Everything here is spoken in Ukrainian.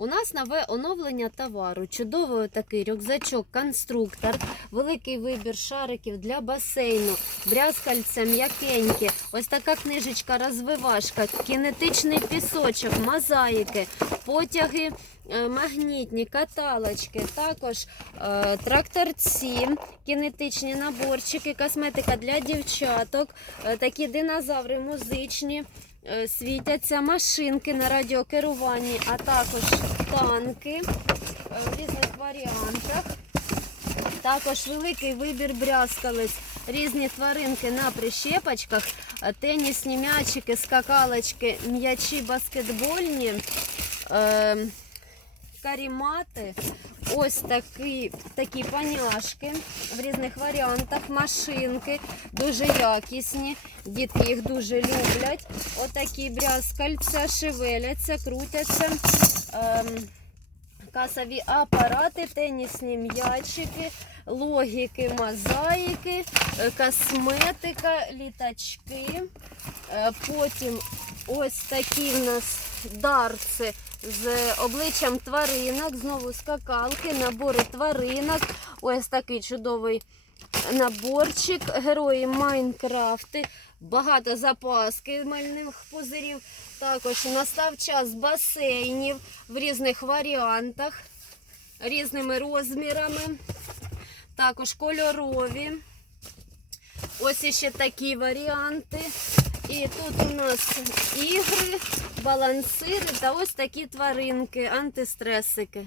У нас нове оновлення товару. Чудовий такий рюкзачок, конструктор, великий вибір шариків для басейну, брязкальця м'якенькі. Ось така книжечка розвивашка, кінетичний пісочок, мозаїки, потяги. е, Магнітні каталочки, також е, тракторці, кінетичні наборчики, косметика для дівчаток, е, такі динозаври музичні, світяться машинки на радіокеруванні, а також танки е, в різних варіантах. Також великий вибір брязкалець, різні тваринки на прищепочках, е, тенісні м'ячики, скакалочки, м'ячі баскетбольні, е, карімати. Ось такі, такі паняшки в різних варіантах, машинки, дуже якісні. Дітки їх дуже люблять. Отакі брязкальця, шевеляться, крутяться. Ем, касові апарати, тенісні м'ячики, логіки, мозаїки, е, косметика, літачки. Е, Потім ось такі в нас дарци з обличчям тваринок, знову скакалки, набори тваринок. Ось такий чудовий наборчик, герої Майнкрафти, багато запаски мильних пузирів. Також настав час басейнів в різних варіантах, різними розмірами, також кольорові. Ось іще такі варіанти. І тут у нас ігри, балансири та ось такі тваринки, антистресики.